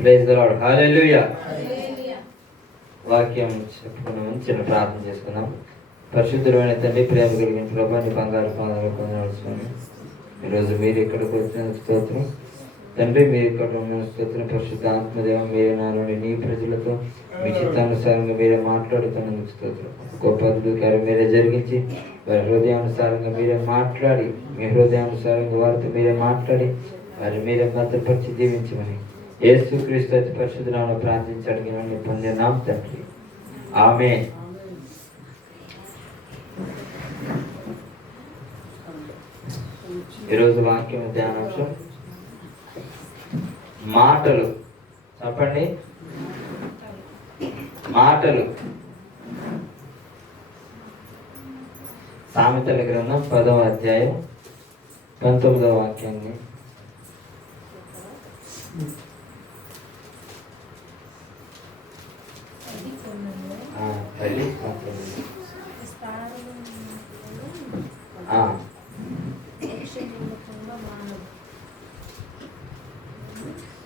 Praise the lord. హల్లెలూయా. వాక్యం చెప్పుకున్నాము, చిన్న ప్రార్థన చేసుకుందాం. పరిశుద్ధుడైన తండ్రి, ప్రేమ కలిగిన ప్రభువా, నీ బంగారు పాదాలు పొందవలసిన ఈరోజు మీరు ఇక్కడికి వచ్చిన స్తోత్రం తండ్రి. మీరు ఇక్కడ ఉన్న స్తోత్రం. పరిశుద్ధ ఆత్మదేవ, మీరే నాలోని నీ ప్రజలతో మీ చిత్తానుసారంగా మీరే మాట్లాడుతున్నందుకు స్తోత్రం. గొప్ప అద్భుతకార్యం మీరే జరిగించి వారి హృదయానుసారంగా మీరే మాట్లాడి, మీ హృదయానుసారంగా వారితో మీరే మాట్లాడి వారి మీరే భద్రపరిచి దీవించమని యేసుక్రీస్తు అతి పరిశుద్ధ నామములో ప్రార్థించి అడిగిన పొందినాం తండ్రి. ఆమేన్. ఈరోజు వాక్యం ధ్యానాంశం మాటలు. చెప్పండి, మాటలు. సామెతల గ్రంథం 10వ అధ్యాయం 19వ వాక్యాన్ని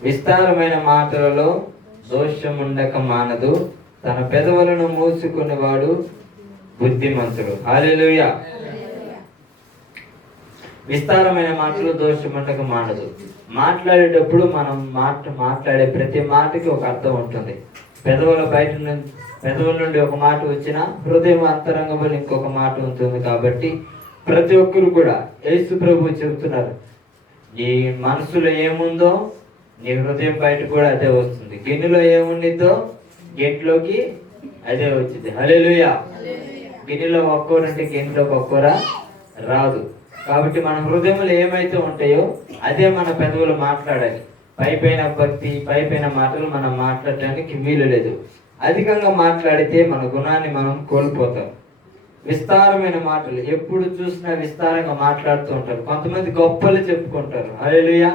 విస్తారమైన మాటలలో దోషముండక మానదు, తన పెదవులను మూసుకునేవాడు బుద్ధిమంతుడు. హల్లెలూయా. విస్తారమైన మాటలు దోషముండక మానదు. మాట్లాడేటప్పుడు మనం మాట్లాడే ప్రతి మాటకి ఒక అర్థం ఉంటుంది. పెదవుల నుండి ఒక మాట వచ్చిన హృదయం అంతరంగంలో ఇంకొక మాట ఉంటుంది. కాబట్టి ప్రతి ఒక్కరు కూడా యేసు ప్రభువు చెబుతున్నారు, నీ మనసులో ఏముందో నీ హృదయం బయట కూడా అదే వస్తుంది. గిన్నెలో ఏముండిద్దో గెంట్లోకి అదే వచ్చింది. హల్లెలూయా. గిన్నెలో ఒక్కోరు అంటే గిన్నెలోకి ఒక్కోరా రాదు. కాబట్టి మన హృదయంలో ఏమైతే ఉంటాయో అదే మన పెదవులు మాట్లాడాలి. పైపైన భక్తి, పైపైన మాటలు మనం మాట్లాడటానికి వీలు లేదు. అధికంగా మాట్లాడితే మన గుణాన్ని మనం కోల్పోతాం. విస్తారమైన మాటలు, ఎప్పుడు చూసినా విస్తారంగా మాట్లాడుతూ ఉంటారు. కొంతమంది గొప్పలు చెప్పుకుంటారు. హల్లెలూయా.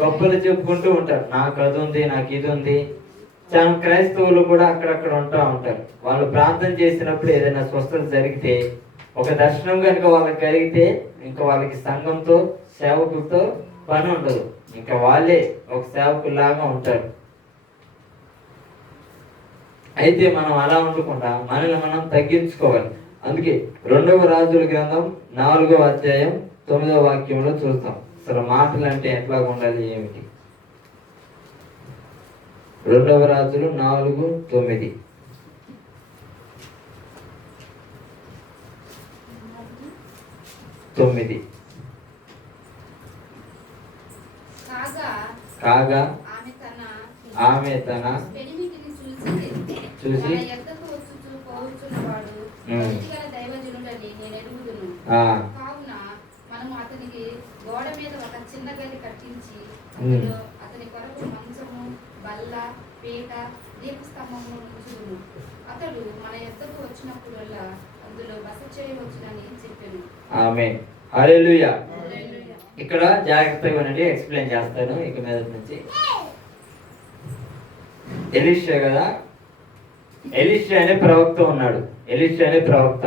గొప్పలు చెప్పుకుంటూ ఉంటారు, నాకు అది ఉంది, నాకు ఇది ఉంది. చాలా క్రైస్తవులు కూడా అక్కడక్కడ ఉంటూ ఉంటారు. వాళ్ళు ప్రార్థన చేసినప్పుడు ఏదైనా స్వస్థత జరిగితే, ఒక దర్శనం కనుక వాళ్ళకి కలిగితే ఇంకా వాళ్ళకి సంఘంతో, సేవకులతో పని ఉండదు. ఇంకా వాళ్ళే ఒక సేవకులాగా ఉంటారు. అయితే మనం అలా ఉండకుండా మనల్ని మనం తగ్గించుకోవాలి. అందుకే 2వ రాజుల గ్రంథం 4వ అధ్యాయం 9వ వాక్యంలో చూస్తాం అసలు మాటలు అంటే ఎట్లా ఉండాలి ఏమిటి. 2వ రాజులు 4:9. కాగా ఆమె తన చూసి గోడ మీద ఒక చిన్న గది కట్టించి అతని కొరకు మంచము, బల్ల, పీట, దీపస్తంభమును ఉంచుదును. అతడు మన యొద్దకు వచ్చినప్పుడల్లా అందులో బస చేయవచ్చునని చెప్పాను. ఆమేన్. హల్లెలూయా. ఇక్కడ జాగ్రత్తగా వినండి, ఎక్స్ప్లెయిన్ చేస్తాను ఇక మీద నుంచి. ఎలీషా కదా, ఎలీషా అనే ప్రవక్త ఉన్నాడు. ఎలీషా అనే ప్రవక్త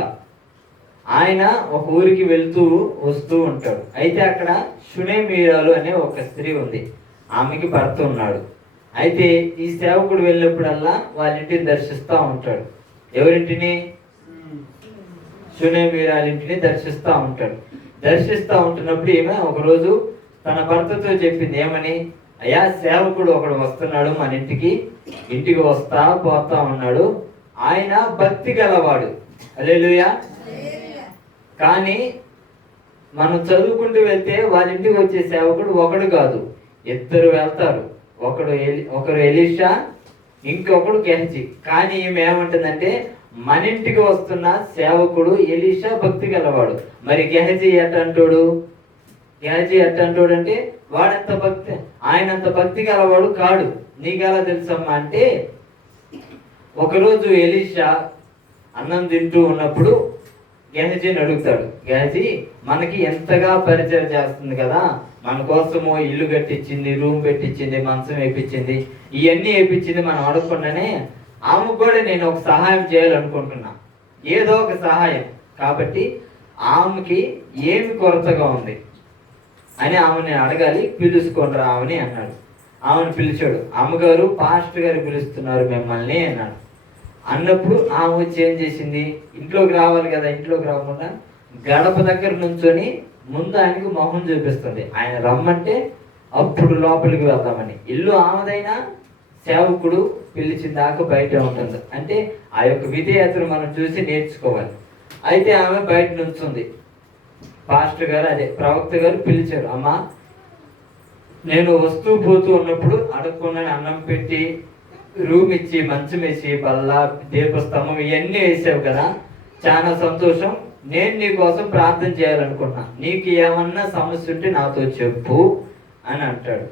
ఆయన ఒక ఊరికి వెళ్తూ వస్తూ ఉంటాడు. అయితే అక్కడ షునేమీరాలు అనే ఒక స్త్రీ ఉంది, ఆమెకి భర్త ఉన్నాడు. అయితే ఈ సేవకుడు వెళ్ళినప్పుడల్లా వాళ్ళ ఇంటిని దర్శిస్తూ ఉంటాడు. ఎవరింటిని? షునేమీరాల ఇంటిని దర్శిస్తూ ఉంటాడు. దర్శిస్తూ ఉంటున్నప్పుడు ఈమె ఒకరోజు తన భర్తతో చెప్పింది, ఏమని? అయ్యా, సేవకుడు ఒకడు వస్తున్నాడు మన ఇంటికి వస్తా పోతా ఉన్నాడు. ఆయన భక్తి గలవాడు. హల్లెలూయా. కానీ మనం చదువుకుంటూ వెళ్తే వాళ్ళ ఇంటికి వచ్చే సేవకుడు ఒకడు కాదు, ఇద్దరు వెళ్తారు. ఒకరు ఎలీషా, ఇంకొకడు గెహజీ. కానీ ఈమె ఏమంటుందంటే, మన ఇంటికి వస్తున్న సేవకుడు ఎలీషా భక్తి గలవాడు, మరి గెహజీ ఎట్టంటోడు? గెహజీ ఎట్టంటోడు అంటే వాడంత భక్తి, ఆయనంత భక్తి గలవాడు కాడు. నీకెలా తెలుసమ్మా అంటే, ఒకరోజు ఎలీషా అన్నం తింటూ ఉన్నప్పుడు గెహజీని అడుగుతాడు, గెహజీ మనకి ఎంతగా పరిచయం చేస్తుంది కదా, మన కోసము ఇల్లు కట్టించింది, రూమ్ పెట్టించింది, మంచం వేయించింది, ఇవన్నీ వేయించింది. మనం అడగకుండానే ఆమెకు కూడా నేను ఒక సహాయం చేయాలనుకుంటున్నా, ఏదో ఒక సహాయం. కాబట్టి ఆమెకి ఏమి కొరతగా ఉంది? అని ఆమెని అడగాలి, పిలుచుకొని రా ఆమెని అన్నాడు. ఆమెను పిలిచాడు. అమ్మగారు పాస్టర్ గారు పిలుస్తున్నారు మిమ్మల్ని అన్నాడు. అన్నప్పుడు ఆమె వచ్చి ఏం చేసింది, ఇంట్లోకి రావాలి కదా, ఇంట్లోకి రాకుండా గడప దగ్గర నుంచొని ముందు ఆయనకు మొహం చూపిస్తుంది. ఆయన రమ్మంటే అప్పుడు లోపలికి వెళ్దామని. ఇల్లు ఆమెదైనా సేవకుడు పిలిచిన దాకా బయట ఉంటుంది. అంటే ఆ యొక్క విధేయతను మనం చూసి నేర్చుకోవాలి. అయితే ఆమె బయట నుంచుంది. పాస్టర్ గారు, అదే ప్రవక్త గారు పిలిచారు. అమ్మా, నేను వస్తూ పోతూ ఉన్నప్పుడు అడగకుండా అన్నం పెట్టి, రూమ్ ఇచ్చి, మంచం వేసి, బల్ల, దీపస్తంభం ఇవన్నీ వేసావు కదా, చాలా సంతోషం. నేను నీ కోసం ప్రార్థన చేయాలనుకుంటున్నా. నీకు ఏమన్నా సమస్య ఉంటే నాతో చెప్పు అని అంటాడు.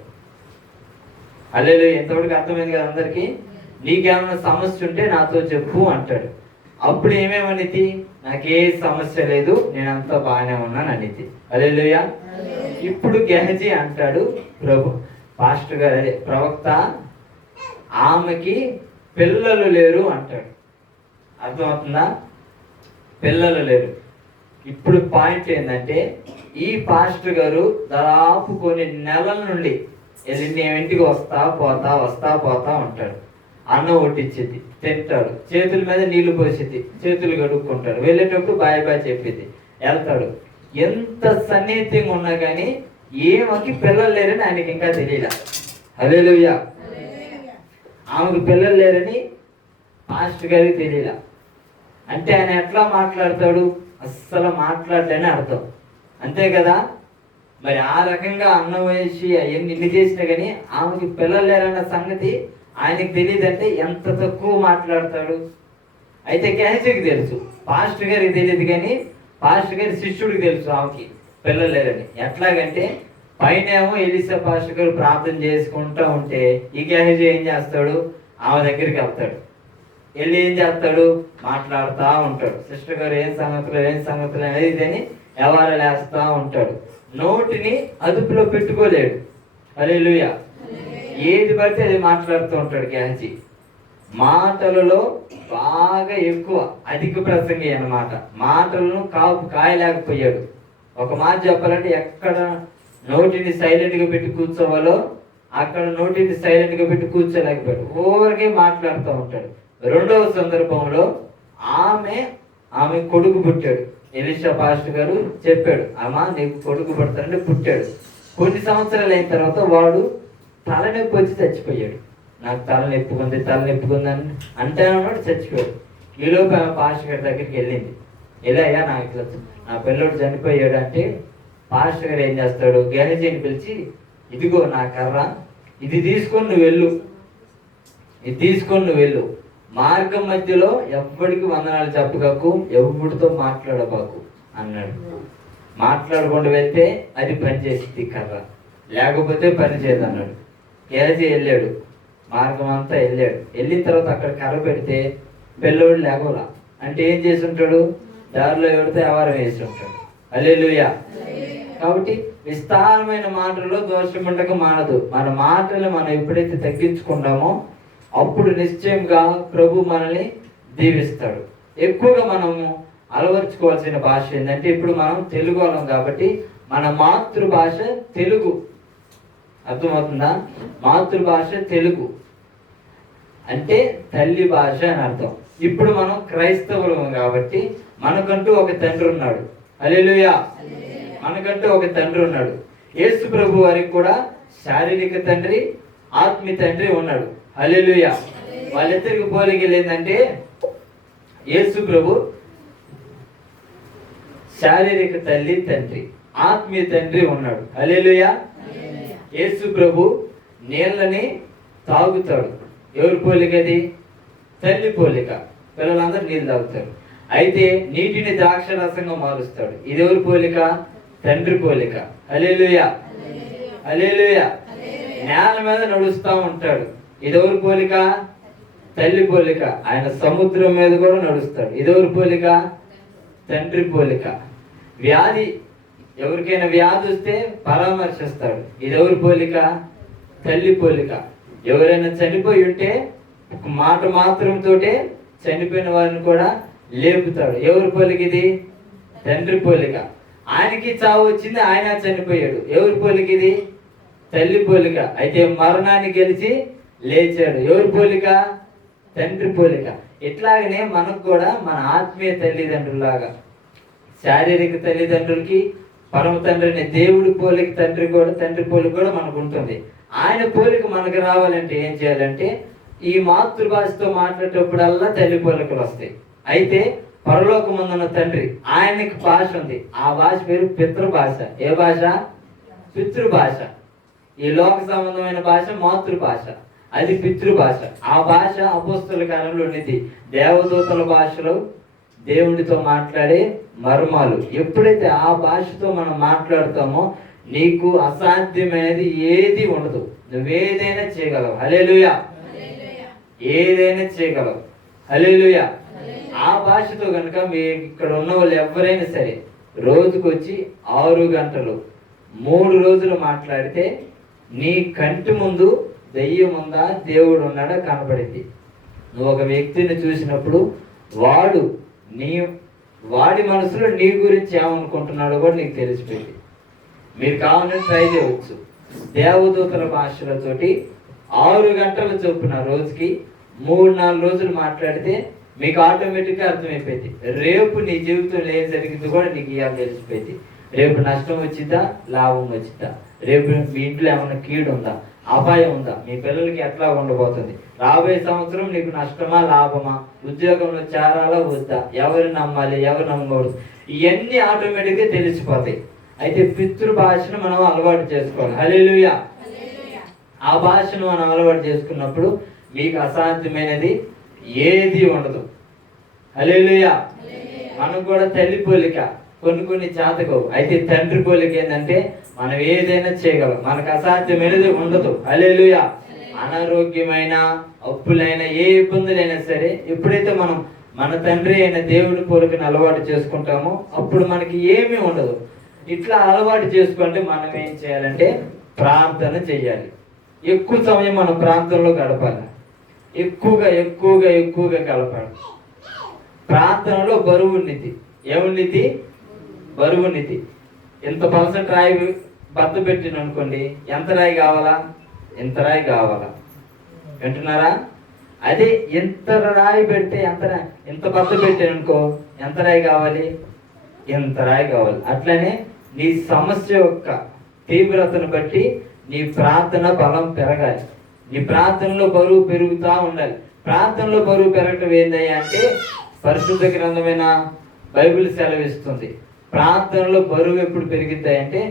హల్లెలూయా. ఎంతవరకు అర్థమైంది కదా అందరికీ? నీకేమన్నా సమస్య ఉంటే నాతో చెప్పు అంటాడు. అప్పుడు ఏమేమనితి, నాకే సమస్య లేదు, నేనంతా బాగానే ఉన్నాను అనితి. హల్లెలూయా. ఇప్పుడు గెహజీ అంటాడు, ప్రభు పాస్టర్ గారు, అదే ప్రవక్త, ఆమెకి పిల్లలు లేరు అంటాడు. అర్థమవుతుందా? పిల్లలు లేరు. ఇప్పుడు పాయింట్ ఏంటంటే, ఈ పాస్టర్ గారు దాదాపు కొన్ని నెలల నుండి వెళ్ళి ఇంటికి వస్తా పోతా ఉంటాడు. అన్నం వడ్డించేది, తింటాడు, చేతుల మీద నీళ్లు పోసేది, చేతులు కడుక్కుంటాడు, వెళ్ళేటప్పుడు బాయ్ బాయ్ చెప్పేది, వెళ్తాడు. ఎంత సన్నిహితంగా ఉన్నా కానీ ఏమకి పిల్లలు లేరని ఆయనకి ఇంకా తెలియదు. హల్లెలూయా. ఆమెకు పిల్లలు లేరని పాస్టర్ గారికి తెలియదు. అంటే ఆయన ఎట్లా మాట్లాడతాడు? అస్సలు మాట్లాడలేని అర్థం, అంతే కదా. మరి ఆ రకంగా అన్నం వేసి అవన్నీ ఇన్ని చేసినా కానీ ఆమెకి పిల్లలు లేరన్న సంగతి ఆయనకి తెలియదంటే ఎంత తక్కువ మాట్లాడతాడు. అయితే గెహజీకి తెలుసు, పాస్టర్ గారికి తెలియదు. కానీ పాస్టర్ గారి శిష్యుడికి తెలుసు ఆమెకి పిల్లలు లేరని. ఎట్లాగంటే పైన ఏమో ఎలీసా పాస్టర్ గారు ప్రార్థన చేసుకుంటూ ఉంటే ఈ గెహజీ ఏం చేస్తాడు, ఆమె దగ్గరికి వెళ్తాడు. వెళ్ళి ఏం చేస్తాడు, మాట్లాడుతూ ఉంటాడు. సిస్టర్ గారు ఏం సంగతులు అనేది ఇదని వ్యవహారాలు వేస్తూ ఉంటాడు. నోటిని అదుపులో పెట్టుకోలేడు. హల్లెలూయా. ఏది పడితే అది మాట్లాడుతూ ఉంటాడు గెహజీ. మాటలలో బాగా ఎక్కువ, అధిక ప్రసంగి అన్నమాట. మాటలను కాయలేకపోయాడు. ఒక మాట చెప్పాలంటే, ఎక్కడ నోటిని సైలెంట్గా పెట్టి కూర్చోవాలో అక్కడ నోటిని సైలెంట్గా పెట్టి కూర్చోలేకపోయాడు. ఊరికే మాట్లాడుతూ ఉంటాడు. రెండవ సందర్భంలో ఆమె కొడుకు పుట్టాడు. ఎలీషా పాస్టర్ గారు చెప్పాడు, అమ్మా నీకు కొడుకు పుడతాడంటే పుట్టాడు. కొన్ని సంవత్సరాలు అయిన తర్వాత వాడు తలనొప్పి వచ్చి చచ్చిపోయాడు. నాకు తలనొప్పుకుంది అని అంటానన్నాడు, చచ్చిపోయాడు. ఈలోపు ఆమె పాస్టర్ గారి దగ్గరికి వెళ్ళింది. ఇలాగా నాకు ఇట్లా నా పిల్లోడు చనిపోయాడు అంటే పాస్టర్ గారు ఏం చేస్తాడు, గెహజీని పిలిచి, ఇదిగో నా కర్ర, ఇది తీసుకొని నువ్వు వెళ్ళు, మార్గం మధ్యలో ఎవ్వడికి వందనాలు చెప్పకకు, ఎవరితో మాట్లాడబాకు అన్నాడు. మాట్లాడకుండా వెళ్తే అది పనిచేసింది కర్ర, లేకపోతే పని చేయదు అన్నాడు. గెహజీ వెళ్ళాడు, మార్గం అంతా వెళ్ళాడు. వెళ్ళిన తర్వాత అక్కడ కర్ర పెడితే పిల్లోడు లేకోలా. అంటే ఏం చేసి ఉంటాడు, దారిలో ఎవరితో వ్యవహారం వేసి ఉంటాడు. హల్లెలూయా. కాబట్టి విస్తారమైన మాటల్లో దోషం ఉండక మానదు. మన మాటలు మనం ఎప్పుడైతే తగ్గించుకుంటామో అప్పుడు నిశ్చయంగా ప్రభు మనల్ని దీవిస్తాడు. ఎక్కువగా మనము అలవర్చుకోవాల్సిన భాష ఏంటంటే, ఇప్పుడు మనం తెలుగు వాళ్ళం కాబట్టి మన మాతృభాష తెలుగు. అర్థమవుతుందా? మాతృభాష తెలుగు అంటే తల్లి భాష అని అర్థం. ఇప్పుడు మనం క్రైస్తవులం కాబట్టి మనకంటూ ఒక తండ్రి ఉన్నాడు. హల్లెలూయా. మనకంటూ ఒక తండ్రి ఉన్నాడు. యేసు ప్రభు వారికి కూడా శారీరక తండ్రి, ఆత్మీయ తండ్రి ఉన్నాడు. హల్లెలూయా. వాళ్ళిద్దరికి పోలికలు ఏంటంటే, యేసు ప్రభు శారీరక తల్లి తండ్రి, ఆత్మీయ తండ్రి ఉన్నాడు. హల్లెలూయా. యేసు ప్రభు నీళ్ళని తాగుతాడు. ఎవరి పోలిక అది? తల్లి పోలిక. పిల్లలందరూ నీళ్ళు తాగుతారు. అయితే నీటిని ద్రాక్ష రసంగా మారుస్తాడు. ఇది ఎవరి పోలిక? తండ్రి పోలిక. హల్లెలూయా. హల్లెలూయా. నేల మీద నడుస్తూ ఉంటాడు. ఇది ఎవరి పోలిక? తల్లి పోలిక. ఆయన సముద్రం మీద కూడా నడుస్తాడు. ఇది ఎవరి పోలిక? తండ్రి పోలిక. వ్యాధి, ఎవరికైనా వ్యాధి వస్తే పరామర్శిస్తాడు. ఇది ఎవరి పోలిక? తల్లి పోలిక. ఎవరైనా చనిపోయి ఉంటే ఒక మాట మాత్రంతోటే చనిపోయిన వారిని కూడా లేపుతాడు. ఎవరి పోలిక ఇది? తండ్రి పోలిక. ఆయనకి చావు వచ్చింది, ఆయన చనిపోయాడు. ఎవరి పోలిక ఇది? తల్లి పోలిక. అయితే మరణాన్ని గెలిచి లేచాడు. ఎవరి పోలిక? తండ్రి పోలిక. ఇట్లాగనే మనకు కూడా మన ఆత్మీయ తల్లిదండ్రులాగా, శారీరక తల్లిదండ్రులకి పరమ తండ్రి అనే దేవుడి పోలిక తండ్రి పోలిక కూడా మనకు ఉంటుంది. ఆయన పోలిక మనకు రావాలంటే ఏం చేయాలంటే ఈ మాతృభాషతో మాట్లాడేటప్పుడల్లా తల్లి పోలికలు వస్తాయి. అయితే పరలోకమందున్న తండ్రి ఆయనకి భాష ఉంది. ఆ భాష పేరు పితృభాష. ఏ భాష? పితృభాష. ఈ లోక సంబంధమైన భాష మాతృభాష, అది పితృభాష. ఆ భాష అపోస్తల కాలంలో ఉండేది. దేవదూతల భాషలో దేవుడితో మాట్లాడే మర్మాలు. ఎప్పుడైతే ఆ భాషతో మనం మాట్లాడతామో నీకు అసాధ్యమైనది ఏది ఉండదు. నువ్వేదైనా చేయగలవు. హల్లెలూయా. ఏదైనా చేయగలవు. హల్లెలూయా. ఆ భాషతో కనుక మీరు ఇక్కడ ఉన్న వాళ్ళు ఎవరైనా సరే రోజుకు వచ్చి 6 గంటలు 3 రోజులు మాట్లాడితే నీ కంటి ముందు దెయ్యం ఉందా దేవుడు ఉన్నాడా కనపడింది. నువ్వు ఒక వ్యక్తిని చూసినప్పుడు వాడి మనసులో నీ గురించి ఏమనుకుంటున్నాడో కూడా నీకు తెలిసిపోయింది. మీరు కావాలని ట్రై చేయవచ్చు. దేవదూతల భాషలతోటి 6 గంటల చొప్పున రోజుకి 3-4 రోజులు మాట్లాడితే మీకు ఆటోమేటిక్గా అర్థమైపోయింది. రేపు నీ జీవితంలో ఏం జరిగింది కూడా నీకు ఇవాళ తెలిసిపోయింది. రేపు నష్టం వచ్చిందా, లాభం వచ్చిందా, రేపు మీ ఇంట్లో ఏమైనా కీడు ఉందా, అపాయం ఉందా, మీ పిల్లలకి ఎట్లా ఉండబోతుంది, రాబోయే సంవత్సరం నీకు నష్టమా లాభమా, ఉద్యోగంలో చేరాలా వద్దా, ఎవరు నమ్మాలి ఎవరు నమ్మకూడదు, ఇవన్నీ ఆటోమేటిక్గా తెలిసిపోతాయి. అయితే పితృభాషను మనం అలవాటు చేసుకోవాలి. హల్లెలూయా. ఆ భాషను మనం అలవాటు చేసుకున్నప్పుడు మీకు అసాధ్యమైనది ఏది ఉండదు. హల్లెలూయా. మనం కూడా తల్లి పోలిక కొన్ని చేతకవు. అయితే తండ్రి పోలిక ఏంటంటే మనం ఏదైనా చేయగలం, మనకు అసాధ్యమైనది ఉండదు. హల్లెలూయా. అనారోగ్యమైన అప్పులైన ఏ ఇబ్బందులైనా సరే ఎప్పుడైతే మనం మన తండ్రి అయిన దేవుడి పోలికను అలవాటు చేసుకుంటామో అప్పుడు మనకి ఏమీ ఉండదు. ఇట్లా అలవాటు చేసుకుంటే మనం ఏం చేయాలంటే ప్రార్థన చేయాలి. ఎక్కువ సమయం మనం ప్రార్థనలో గడపాలి. ఎక్కువగా గడపాలి. ప్రార్థనలో బరువునిది. ఏమునిది? బరువునిది. ఎంత పర్సెంట్ రాయి బద్ద పెట్టిన అనుకోండి, ఎంత రాయి కావాలా? ఎంత రాయి కావాలా? వింటున్నారా? అదే ఎంత రాయి పెడితే ఎంత బద్ద పెట్టాను అనుకో, ఎంత రాయి కావాలి? ఎంత రాయి కావాలి. అట్లనే నీ సమస్య యొక్క తీవ్రతను బట్టి నీ ప్రార్థన బలం పెరగాలి. నీ ప్రార్థనలో బరువు పెరుగుతూ ఉండాలి. ప్రార్థనలో బరువు పెరగటం ఏందయ్యా అంటే పరిశుద్ధ గ్రంథమైన బైబిల్ సెలవిస్తుంది. ప్రార్థనలో బరువు ఎప్పుడు పెరుగుతాయి అంటే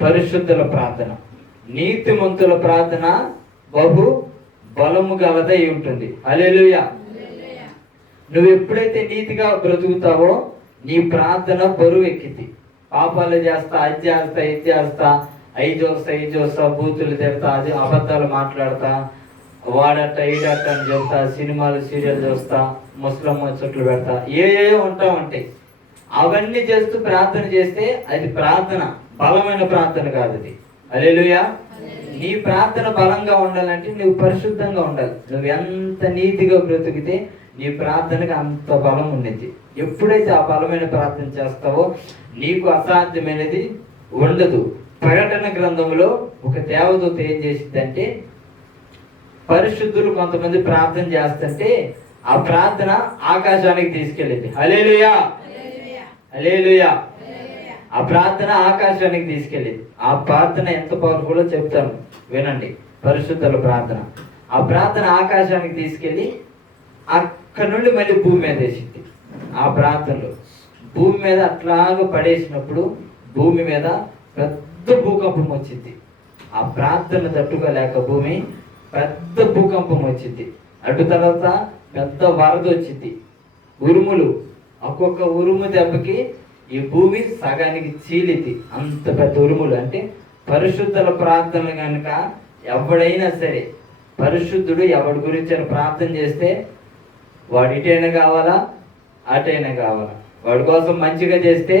పరిశుద్ధుల ప్రార్థన, నీతిమంతుల ప్రార్థన బహు బలము గలదై ఉంటుంది. హల్లెలూయా. నువ్వు ఎప్పుడైతే నీతిగా బ్రతుకుతావో నీ ప్రార్థన బరువు ఎక్కింది. పాపాలు చేస్తా, అది చేస్తా, ఇది చేస్తా, ఐదు చూస్తా, బూతులు తిడతా, అది అబద్ధాలు మాట్లాడతా, వాడట ఈడట అని చెప్తా, సినిమాలు సీరియల్ చూస్తా, ముస్లిం ముచ్చట్లు పెడతా, ఏయో ఉంటాయి. అవన్నీ చేస్తూ ప్రార్థన చేస్తే అది ప్రార్థన బలమైన ప్రార్థన కాదు. అది హల్లెలూయా. నీ ప్రార్థన బలంగా ఉండాలంటే నువ్వు పరిశుద్ధంగా ఉండాలి. నువ్వు ఎంత నీతిగా బ్రతికితే నీ ప్రార్థనకి అంత బలం ఉండేది. ఎప్పుడైతే ఆ బలమైన ప్రార్థన చేస్తావో నీకు అసాధ్యమైనది ఉండదు. ప్రకటన గ్రంథంలో ఒక దేవదూత ఏం చేసిందంటే పరిశుద్ధులు కొంతమంది ప్రార్థన చేస్తుంటే ఆ ప్రార్థన ఆకాశానికి తీసుకెళ్ళింది. హల్లెలూయా. హల్లెలూయా. ఆ ప్రార్థన ఆకాశానికి తీసుకెళ్ళింది. ఆ ప్రార్థన ఎంత పవర్ఫుల్లో చెప్తాను వినండి. పరిశుద్ధుల ప్రార్థన, ఆ ప్రార్థన ఆకాశానికి తీసుకెళ్ళి అక్కడ నుండి మళ్ళీ భూమి మీద వేసింది. ఆ ప్రార్థనలో భూమి మీద అట్లాగా పడేసినప్పుడు భూమి మీద పెద్ద భూకంపం వచ్చింది. ఆ ప్రార్థన తట్టుకోలేక భూమి పెద్ద భూకంపం వచ్చింది. అటు తర్వాత పెద్ద వరద వచ్చింది. ఉరుములు, ఒక్కొక్క ఉరుము దెబ్బకి ఈ భూమి సగానికి చీలింది. అంత పెద్ద ఉరుములు. అంటే పరిశుద్ధుల ప్రార్థనలు కనుక ఎవడైనా సరే, పరిశుద్ధుడు ఎవడి గురించి ప్రార్థన చేస్తే వాడు ఇటైనా కావాలా అటైనా కావాలా, వాడి కోసం మంచిగా చేస్తే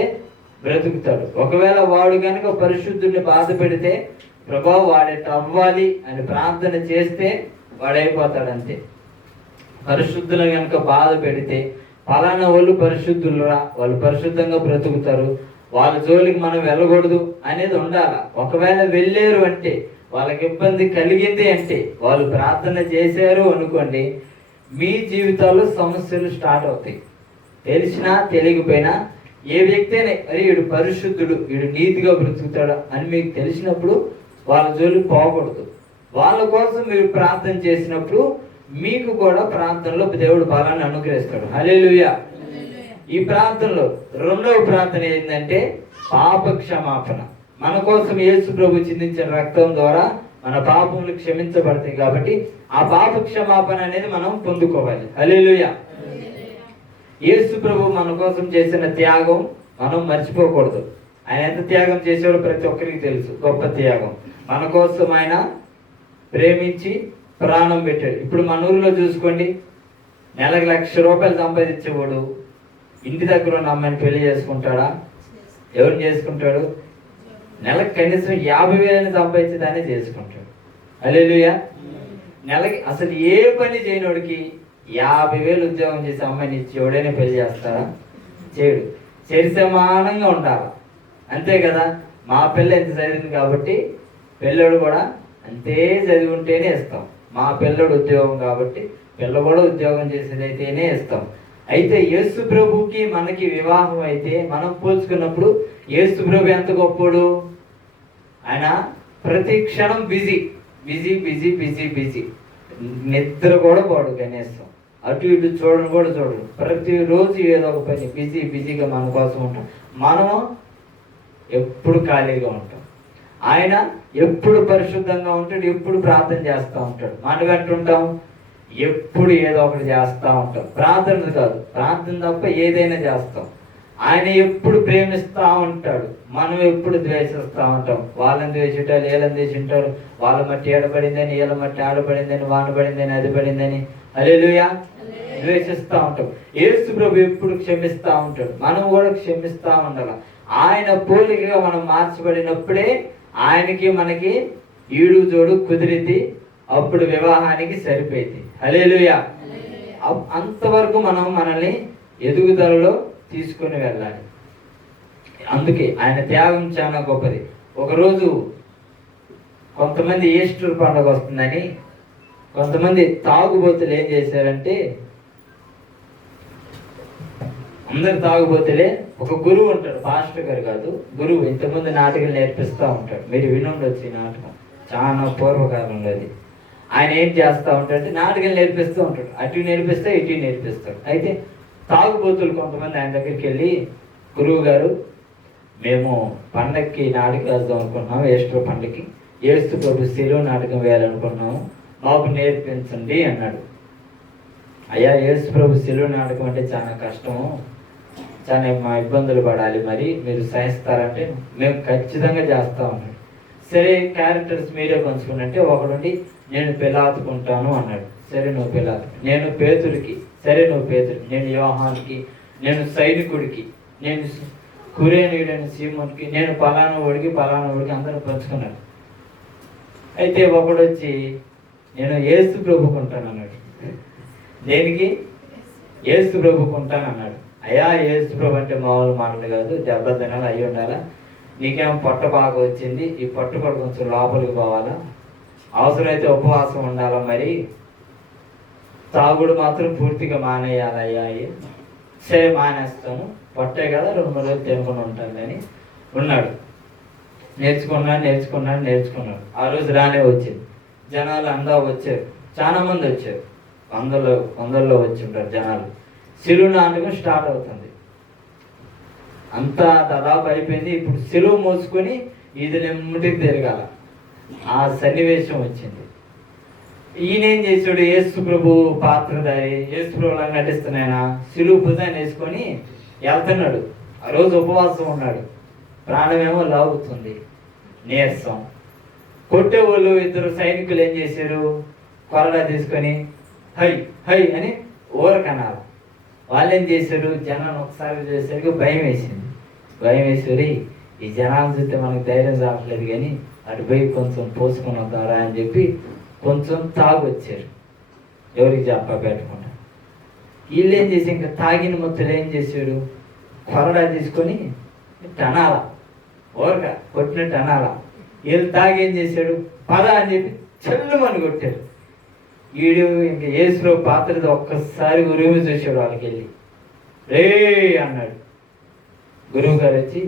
బ్రతుకుతాడు. ఒకవేళ వాడు కనుక పరిశుద్ధుడిని బాధ పెడితే ప్రభా వాడెట్ అవ్వాలి అని ప్రార్థన చేస్తే వాడైపోతాడు అంతే. పరిశుద్ధులను కనుక బాధ పెడితే ఫలానా వాళ్ళు పరిశుద్ధులురా, వాళ్ళు పరిశుద్ధంగా బ్రతుకుతారు, వాళ్ళ జోలికి మనం వెళ్ళకూడదు అనేది ఉండాలి. ఒకవేళ వెళ్ళారు అంటే, వాళ్ళకి ఇబ్బంది కలిగింది అంటే, వాళ్ళు ప్రార్థన చేశారు అనుకోండి, మీ జీవితాల్లో సమస్యలు స్టార్ట్ అవుతాయి. తెలిసినా తెలియకపోయినా ఏ వ్యక్తి అయినా అరే వీడు పరిశుద్ధుడు, వీడు నీతిగా బ్రతుకుతాడు అని మీకు తెలిసినప్పుడు వాళ్ళ జోలికి పోకూడదు. వాళ్ళ కోసం మీరు ప్రార్థన చేసినప్పుడు మీకు కూడా ప్రార్థనలో దేవుడు బలాన్ని అనుగ్రహిస్తాడు. హల్లెలూయా. ఈ ప్రార్థనలో రెండవ ప్రార్థన ఏంటంటే పాప క్షమాపణ. మన కోసం యేసు ప్రభు చిందించిన రక్తం ద్వారా మన పాపములు క్షమించబడతాయి కాబట్టి ఆ పాప క్షమాపణ అనేది మనం పొందుకోవాలి. హల్లెలూయా. యేసు ప్రభు మన కోసం చేసిన త్యాగం మనం మర్చిపోకూడదు. ఆయన ఎంత త్యాగం చేసేవాడు ప్రతి ఒక్కరికి తెలుసు. గొప్ప త్యాగం. మన కోసం ఆయన ప్రేమించి ప్రాణం పెట్టాడు. ఇప్పుడు మన ఊరిలో చూసుకోండి, నెలకు ₹1,00,000 సంపాదించేవాడు ఇంటి దగ్గర ఉన్న అమ్మాయిని పెళ్లి చేసుకుంటాడా? ఎవరిని చేసుకుంటాడు? నెలకు కనీసం 50,000 సంపాదించేదాన్ని చేసుకుంటాడు. హల్లెలూయా. నెలకి అసలు ఏ పని చేయనోడికి 50,000 ఉద్యోగం చేసి అమ్మాయిని ఇచ్చి ఎవడైనా పెళ్లి చేస్తారా? చేయడు. సరి సమానంగా ఉండాలి. అంతే కదా. మా పిల్ల ఎంత చదివింది కాబట్టి పిల్లడు కూడా అంతే చదివి ఉంటేనే ఇస్తాం. మా పిల్లడు ఉద్యోగం కాబట్టి పిల్ల కూడా ఉద్యోగం చేసేదైతేనే ఇస్తాం. అయితే యేసు ప్రభుకి మనకి వివాహం అయితే మనం పోల్చుకున్నప్పుడు యేసు ప్రభు ఎంత గొప్పడు. ఆయన ప్రతి క్షణం busy busy busy busy busy. నిద్ర కూడా పోడు కనీసం. అటు ఇటు చూడను కూడా చూడడు. ప్రతిరోజు ఏదో ఒక పని బిజీ బిజీగా మన కోసం ఉంటాం. మనం ఎప్పుడు ఖాళీగా ఉంటాం. ఆయన ఎప్పుడు పరిశుద్ధంగా ఉంటాడు, ఎప్పుడు ప్రార్థన చేస్తూ ఉంటాడు. మనం ఎట్టుంటాం? ఎప్పుడు ఏదో ఒకటి చేస్తూ ఉంటాం. ప్రార్థన కాదు, ప్రార్థన తప్ప ఏదైనా చేస్తాం. ఆయన ఎప్పుడు ప్రేమిస్తూ ఉంటాడు, మనం ఎప్పుడు ద్వేషిస్తూ ఉంటాం. వాళ్ళని ద్వేషింటారు, వీళ్ళని ద్వేషింటారు. వాళ్ళ మట్టి ఏడబడిందని, వీళ్ళ మట్టి ఆడబడిందని, వాన పడిందని, అది పడిందని. హల్లెలూయా. ద్వేషిస్తూ ఉంటాం. యేసు ప్రభు ఎప్పుడు క్షమిస్తూ ఉంటాడు. మనం కూడా క్షమిస్తూ ఉండాలి. ఆయన పోలికగా మనం మార్చబడినప్పుడే ఆయనకి మనకి ఈడు జోడు కుదిరింది. అప్పుడు వివాహానికి సరిపోయింది. హల్లెలూయా. అంతవరకు మనం మనల్ని ఎదుగుదలలో తీసుకుని వెళ్ళాలి. అందుకే ఆయన త్యాగం చాలా గొప్పది. ఒకరోజు కొంతమంది ఈస్టర్ పండుగ వస్తుందని కొంతమంది తాగుబోతులు ఏం చేశారంటే, అందరు తాగుబోతులే, ఒక గురువు ఉంటాడు, పాస్టర్ గారు కాదు, గురువు. ఇంతకుముందు నాటకాలు నేర్పిస్తూ ఉంటాడు. మీరు వినుండొచ్చు. ఈ నాటకం చాలా పూర్వకాలంలో అది. ఆయన ఏం చేస్తూ ఉంటాడంటే నాటకాలు నేర్పిస్తూ ఉంటాడు. అటు నేర్పిస్తే ఇటు నేర్పిస్తాడు. అయితే తాగుబోతులు కొంతమంది ఆయన దగ్గరికి వెళ్ళి, గురువు గారు మేము పండక్కి నాటకం వేద్దాం అనుకుంటున్నాం, ఈస్టర్ పండగకి యేసు ప్రభు శిలువ నాటకం వేయాలనుకుంటున్నాము, మాకు నేర్పించండి అన్నాడు. అయ్యా, యేసు ప్రభు శిలువ నాటకం అంటే చాలా కష్టము, చాలా మా ఇబ్బందులు పడాలి, మరి మీరు సహిస్తారంటే మేము ఖచ్చితంగా చేస్తా ఉన్నాడు. సరే క్యారెక్టర్స్ మీరే పంచుకున్నట్టే ఒకడుండి నేను పిలాతుకుంటాను అన్నాడు. సరే నువ్వు పిలాతు. నేను పేతుడికి. సరే నువ్వు పేతుడికి. నేను యోహానికి. నేను సైనికుడికి. నేను కురేనీయుడైన సీమోన్కి. నేను పలానా ఓడికి అందరూ పంచుకున్నాడు. అయితే ఒకడు వచ్చి నేను యేసు ప్రభుకుంటాను అన్నాడు. దేనికి? యేసు ప్రభుకుంటాను అన్నాడు. అయ్యా, యేసు ప్రభు అంటే మామూలు మాటలు కాదు, దెబ్బతినాలి అయ్యి ఉండాలా, నీకేమో పొట్ట బాగా వచ్చింది, ఈ పొట్ట కూడా కొంచెం లోపలికి పోవాలా, అవసరమైతే ఉపవాసం ఉండాలా, మరి తాగుడు మాత్రం పూర్తిగా మానేయాలయ్యా. అయ్యి సరే మానేస్తాను, పొట్టే కదా 2-3 రోజులు తినకుండా ఉంటాను అని ఉన్నాడు. నేర్చుకున్నాడు. ఆ రోజు రానే వచ్చింది. జనాలు అందా వచ్చారు, చాలా మంది వచ్చారు, వందల్లో వచ్చి ఉంటారు జనాలు. శిలువ నాటకం స్టార్ట్ అవుతుంది. అంతా దాదాపు అయిపోయింది. ఇప్పుడు శిలువ మోసుకొని ఇది నెమ్మటికి తిరగాల. ఆ సన్నివేశం వచ్చింది. ఈయనేం చేశాడు? యేసు ప్రభు పాత్రధారి, యేసు ప్రభులా నటిస్తున్నాయన శిలువ భుజాన్ని వేసుకొని వెళ్తున్నాడు. ఆ రోజు ఉపవాసం ఉన్నాడు. ప్రాణమేమో లాగుతుంది, నీరసం. కొట్టేవాళ్ళు 2 సైనికులు ఏం చేశారు? కొరడా తీసుకొని హై హై అని ఊరకన్నారు. వాళ్ళు ఏం చేశారు? జనాన్ని ఒకసారి చేసరికి భయం వేసి ఈ జనాలు చూస్తే మనకు ధైర్యం రావట్లేదు, కానీ అటు పోయి కొంచెం పోసుకొని వద్దారా అని చెప్పి కొంచెం తాగొచ్చారు. ఎవరికి పెట్టకుండా. వీళ్ళు ఏం చేసి ఇంకా తాగిన మొత్తం ఏం చేశాడు? కొరడా తీసుకొని అనాల, ఊరక కొట్టినట్టు అనాల. వీళ్ళు తాగి ఏం చేశాడు, పద అని చెప్పి చెల్లుమని కొట్టాడు. వీడు ఇంక యేసులో పాత్రది ఒక్కసారి ఉరిమి చూశాడు. వాళ్ళకి వెళ్ళి రే అన్నాడు. గురువు గారు వచ్చి,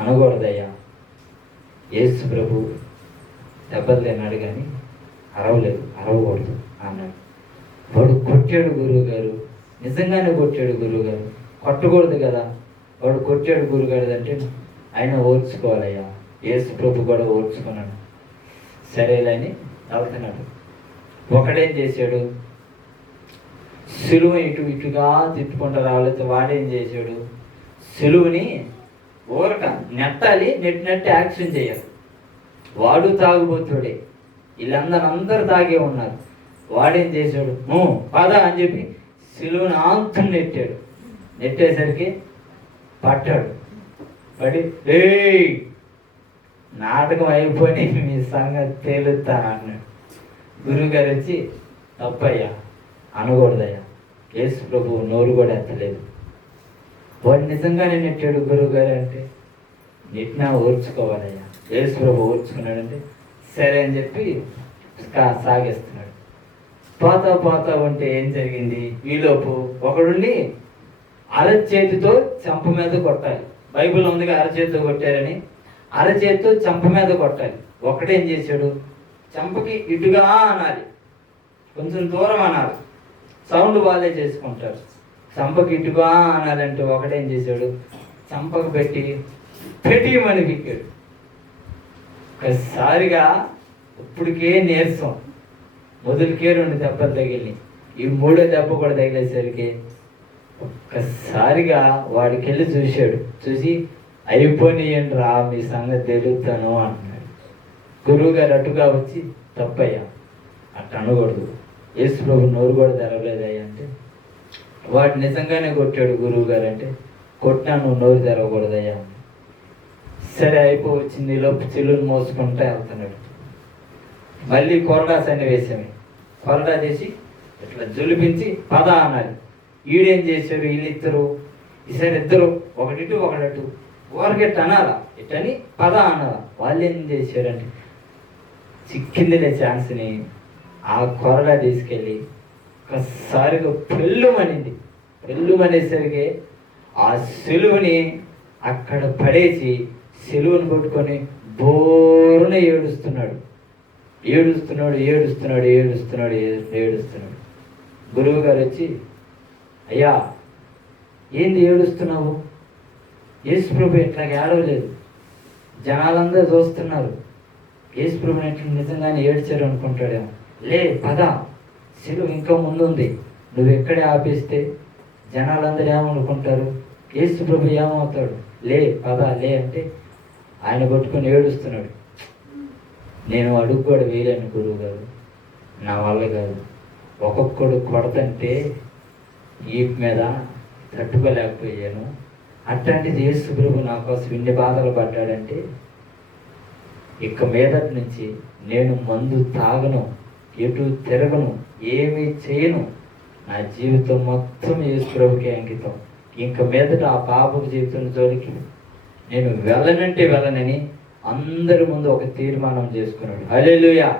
అనకూడదయ్యా, యేసు ప్రభు దెబ్బలు తిన్నాడు కానీ అరవలేదు, అరవకూడదు అన్నాడు. వాడు కొట్టాడు గురువు గారు, నిజంగానే కొట్టాడు గురువు గారు. కొట్టకూడదు కదా, వాడు కొట్టాడు గురుగారు అంటే ఆయన ఓర్చుకోవాలయ్యా, యేసు ప్రభు కూడా ఓర్చుకున్నాడు. సరేలేని వెళ్తున్నాడు. ఒకడేం చేశాడు, సిలువ ఇటుగా తిప్పుకుంటూ రాలేదు. వాడేం చేశాడు, సిలువని ఊరక నెట్టాలి, నెట్టి యాక్షన్ చేయాలి. వాడు తాగుబోతుడే, వీళ్ళందరూ తాగే ఉన్నారు. వాడేం చేశాడు, పద అని చెప్పి సిలువని ఆంతుని నెట్టాడు. నెట్టేసరికి పట్టాడు. పడి రే నాటకం అయిపోయి మీ సంగతి తేలుతా అన్నాడు. గురువుగారు వచ్చి, తప్పయ్యా, అనకూడదయ్యా, యేసు ప్రభు నోరు కూడా ఎత్తలేదు. వాడు నిజంగానే నెట్టాడు గురువుగారు అంటే, నెట్టినా ఓర్చుకోవాలయ్యా, యేసు ప్రభు ఓర్చుకున్నాడంటే సరే అని చెప్పి సాగేస్తున్నాడు. పోతా ఉంటే ఏం జరిగింది, ఈలోపు ఒకడుండి అరచేతితో చంప మీద కొట్టాలి. బైబిల్ ఉందిగా అరచేతితో కొట్టారని, అరచేతితో చంప మీద కొట్టాలి. ఒకడేం చేశాడు, చంపకి ఇటుగా అనాలి, కొంచెం దూరం అనాలి, సౌండ్ వాళ్ళే చేసుకుంటారు. చంపకి ఇటుగా అనాలంటే ఒకడేం చేశాడు, చంపకు పెట్టిమని పిక్కాడు. ఒకసారిగా ఇప్పటికే నీరసం, మొదలుకే 2 దెబ్బలు తగిలి, ఈ 3వ దెబ్బ కూడా తగిలేసరికి ఒక్కసారిగా వాడికి వెళ్ళి చూశాడు. చూసి, అయిపోయినాయండి రా, మీ సంగతి తెలుస్తాను అన్నాడు. గురువు గారు అటుగా వచ్చి, తప్పయ్యా, అట్ట అనకూడదు, యేసు ప్రభు నోరు కూడా తెరవలేదయ్యా అంటే, వాడు నిజంగానే కొట్టాడు గురువు గారు అంటే, కొట్టినా నువ్వు నోరు తెరవకూడదయ్యా. సరే అయిపోవచ్చింది. లోపు చిల్లును మోసుకుంటూ వెళ్తున్నాడు. మళ్ళీ కొరడా సన్నివేశమే. కొరడా చేసి ఇట్లా జులిపించి పద అనాలి. ఈడేం చేశారు, వీళ్ళిద్దరు ఈసారి ఇద్దరు ఒకటిటు ఒకటటు ఊరకెట్టు అనాలా, ఇట్టని పద అనాలా. వాళ్ళు ఏం చేశారంటే, చిక్కిందిలే ఛాన్స్ని ఆ కొరడా తీసుకెళ్ళి ఒక్కసారిగా పెళ్ళుమనేసరికి ఆ సిలువని అక్కడ పడేసి సిలువను కొట్టుకొని బోరున ఏడుస్తున్నాడు. గురువు గారు వచ్చి, అయ్యా ఏంది ఏడుస్తున్నావు, యేసు ప్రభు ఇట్లా ఏడవలేదు, జనాలందరూ చూస్తున్నారు, యేసు ప్రభుని ఎట్లా నిజంగానే ఏడ్చారు అనుకుంటాడేమో. లే పద, సిలువ ఇంకా ముందుంది, నువ్వు ఎక్కడే ఆపేస్తే జనాలందరూ ఏమనుకుంటారు, యేసు ప్రభు ఏమవుతాడు, లే పద లే అంటే ఆయన కొట్టుకొని ఏడుస్తున్నాడు. నేను అడుగు కూడా వేయలేను గురువు గారు, నా వల్ల కాదు, ఒక్కొక్కడు కొడతంటే ఈ మీద తట్టుకోలేకపోయాను, అట్లాంటిది యేసు ప్రభు నా కోసం ఇన్ని బాధలు పడ్డాడంటే ఇక మీదటి నుంచి నేను మందు తాగను, ఎటు తిరగను, ఏమీ చేయను, నా జీవితం మొత్తం యేసు ప్రభుకే అంకితం, ఇంక మీదట ఆ పాపపు జీవితం జోలికి నేను వెళ్ళనంటే వెళ్ళనని అందరి ముందు ఒక తీర్మానం చేసుకున్నాడు. హల్లెలూయా.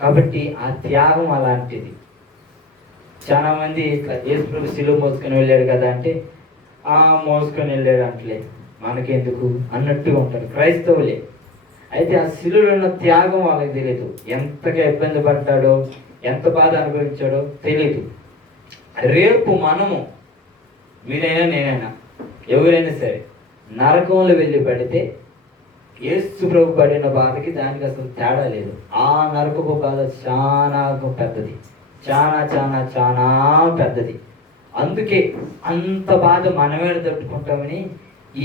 కాబట్టి ఆ త్యాగం అలాంటిది. చాలా మంది ఇట్లా యేసు ప్రభు సిలువ మోసుకొని వెళ్ళాడు కదా అంటే, మోసుకొని వెళ్ళాడు అంటలే, మనకెందుకు అన్నట్టుగా ఉంటారు క్రైస్తవులే. అయితే ఆ సిలువలో ఉన్న త్యాగం వాళ్ళకి తెలియదు, ఎంతగా ఇబ్బంది పడ్డాడో, ఎంత బాధ అనుభవించాడో తెలియదు. రేపు మనము, మీరైనా నేనైనా ఎవరైనా సరే నరకంలో వెళ్ళి పడితే యేసు ప్రభు పడిన బాధకి దానికి అసలు తేడా లేదు. ఆ నరకపు బాధ చాలా పెద్దది, చాలా పెద్దది. అందుకే అంత బాధ మనమే తట్టుకుంటామని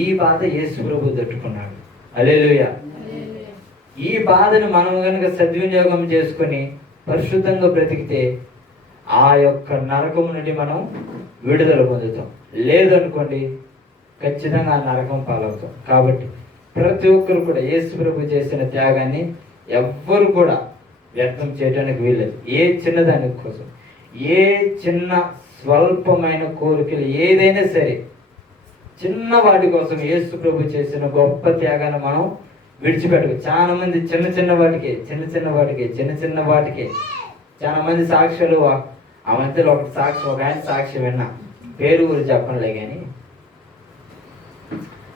ఈ బాధ యేసు ప్రభు తట్టుకున్నాడు. హల్లెలూయా. ఈ బాధను మనం కనుక సద్వినియోగం చేసుకొని పరిశుద్ధంగా బ్రతికితే ఆ యొక్క నరకం నుండి మనం విడుదల పొందుతాం. లేదనుకోండి ఖచ్చితంగా ఆ నరకం పాలవుతాం. కాబట్టి ప్రతి ఒక్కరు కూడా యేసు ప్రభు చేసిన త్యాగాన్ని ఎవ్వరు కూడా వ్యర్థం చేయడానికి వీల్లేదు. ఏ చిన్నదాని కోసం, ఏ చిన్న స్వల్పమైన కోరికలు ఏదైనా సరే చిన్న వాటి కోసం యేసు ప్రభు చేసిన గొప్ప త్యాగాన్ని మనం విడిచిపెట్టకు. చాలా మంది చిన్న చిన్న వాటికే చాలా మంది సాక్ష్యాలు. ఆ మధ్యలో ఒక ఆయన సాక్ష్యం విన్నా, పేరు ఊరు చెప్పనులే కానీ,